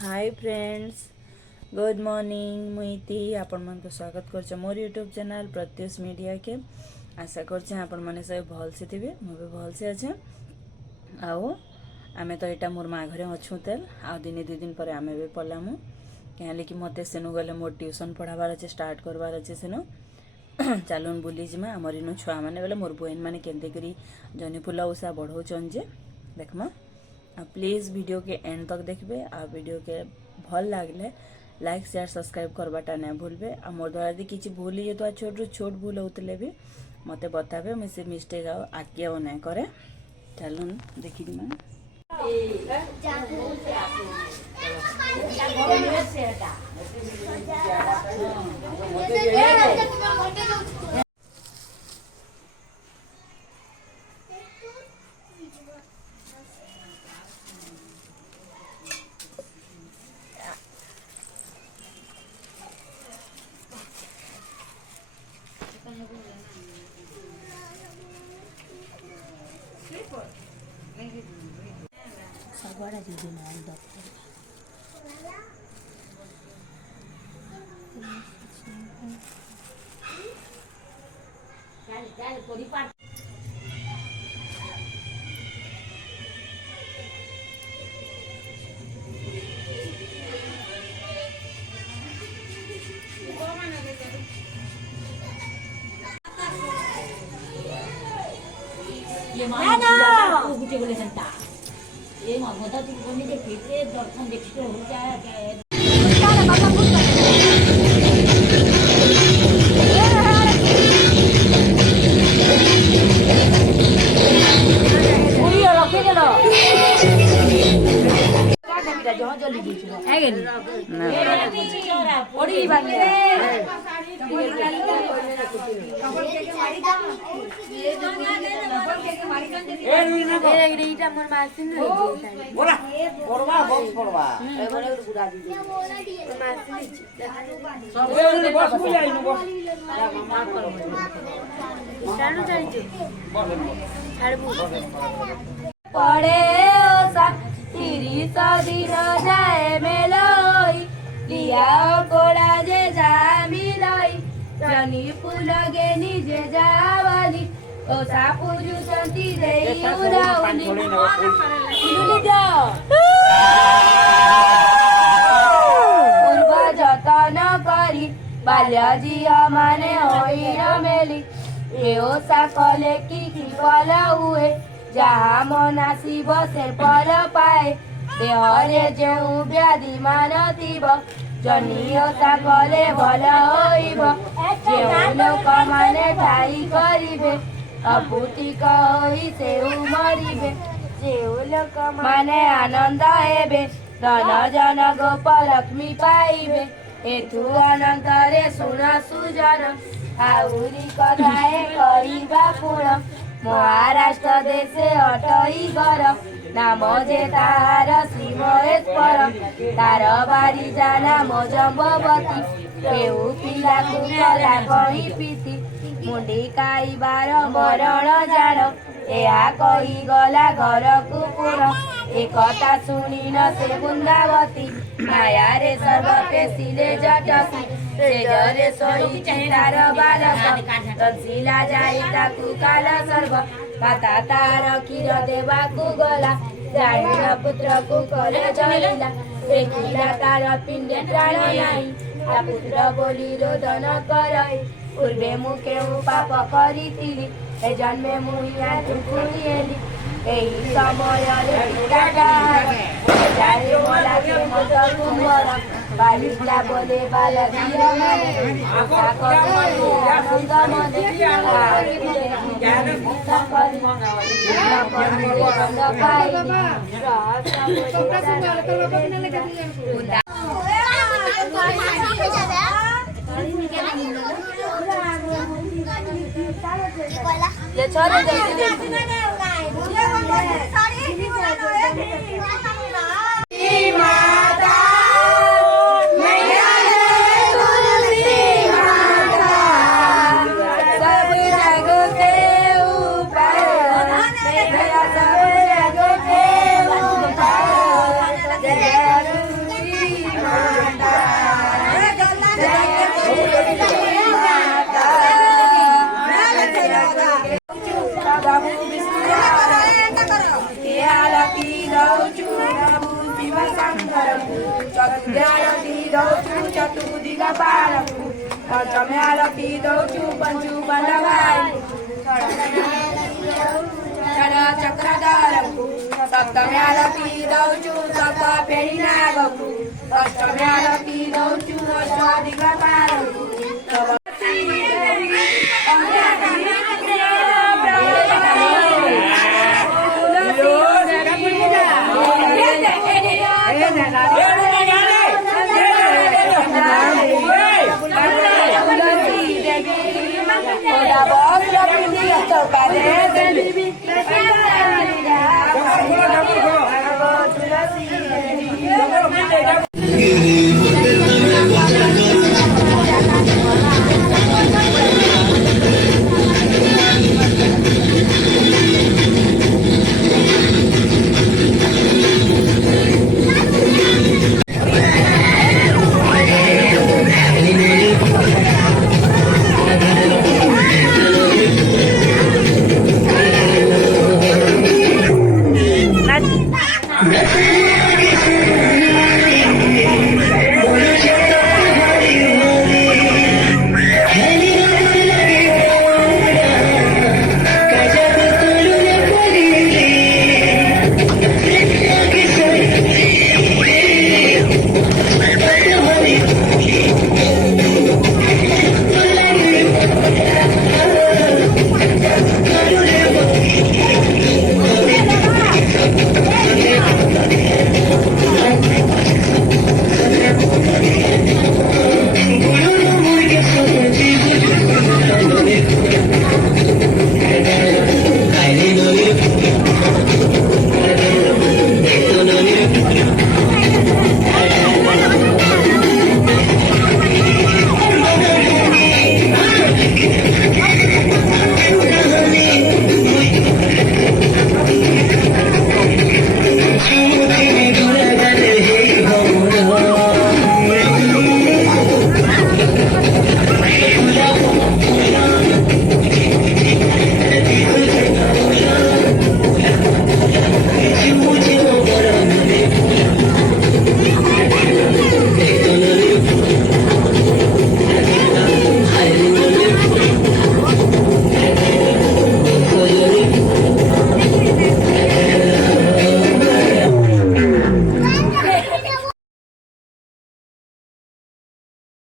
हाय friends, good morning. मुईति आपण मन को स्वागत कर मोर यूट्यूब चैनल प्रत्युष मीडिया के। आशा कर आपण मैंने सब भल से थे, मुझे भल से अच्छे। आओ आमे तो यहाँ मोर माँ घरे अच्छू तेल आ दिने 2 दिन पर आम भी पलामु कहें कि मत सेनु गले मोर ट्यूशन पढ़ाबार अच्छे, स्टार्ट करवार अच्छे सेनु चलुन बुली जिमा। आमर इन छुआ मैंने बोले मोर बहन मैंने केंते जनी फुला उषा बढ़ाऊन जे देखमा। प्लीज़ वीडियो के एंड तक देखबे। आ वीडियो के भल लगले लाइक शेयर सब्सक्राइब करवाटा नहीं भूलबे। आ मोर द्वारा यदि किसी भूल ये तो छोट रू छोट भूल होते भी मते बताबे, मैं से मिस्टेक आगे और नहीं करे। चलो देखी मैं सबड़ा दीदी नाल डॉक्टर चल चल कोरी पाट ये मां को बुझे बोले जनता ये मां होता थी कोनी जे फेटे दर्शन देखते हो जाए क्या पूरी रखे चलो का बेटा जो जल्दी दीजिए है गेल ना पड़ी बांगे कपल के मारी दाम ये मारी दाम ए रीटा मोर मासिन रे बोला पड़वा बस पड़वा ए बड़े बुरा दी मासिन सब ए बस बुला इनु बस मामा कर चालू चली छाड़बू पड़े ओ सा तिरी दिन जाए मेलोई लिया कोड़ा जे जा मिलोई जनी फूल गे निजे जावाली ओ सापुजु चंती देई उराउली इनुली जाओ पूर्व जतन करी बाल्य जिया माने होई रमेली ए ओ साकले की फल हुए जहा मनासिब से फल पाए देहरे जेउ व्याधि मानथिब जनियो साकले भल होइब जेउ लोक माने ठाई करिबे अपुटी कहि सेउ मरिबे जेउ लोक माने आनंद हेबे धन जन गोप लक्ष्मी पाइबे एथु अनंतरे सुन सुजन आउरी कथाए करिबा पूर्ण महाराष्ट्र देशे अटई घर नाम जे तार श्री महेश्वर तार बारी जाना मजम्बवती केउ पिला कुला कही पीति मुंडी काईबार मरण जान एहा कही गला घर कुकुर एकता सुनी न से बुंदावती माया रे सर्व पेसिले जटसी से जरे सोई चितार बालक तंसिला जाई ताकू काल सर्व माता तार क्षीर देवा को गला जाणीन पुत्र को करे जलिला देखिला तार पिंडे प्राण नाही ता पुत्र बोली रोदन करई पूर्वे मुखे पाप करिथिली ए जन्मे मुहिया चुकुलिएली एही समय रे पिताकार जारे मला के मत कुंवर बालिका बोले बाल दिया माने आशा करे आनंद मने ज्ञान मुक्ता करी न करे बंद पाई ले छोड़ दे माता मैया तुलसी माता सब जग के ऊपर मैया सब जग के ऊपर આરતી દઉં છું ચતુર્દિગા પારકું અષ્ટમે આરતી દઉં છું પંચુ બંધવાયું ચક્રધારકું સપ્તમે આરતી દઉં છું સપ્ત પેઢી નાગકું અષ્ટમે આરતી દઉં છું અષ્ટાદિગા પારકું નાચ.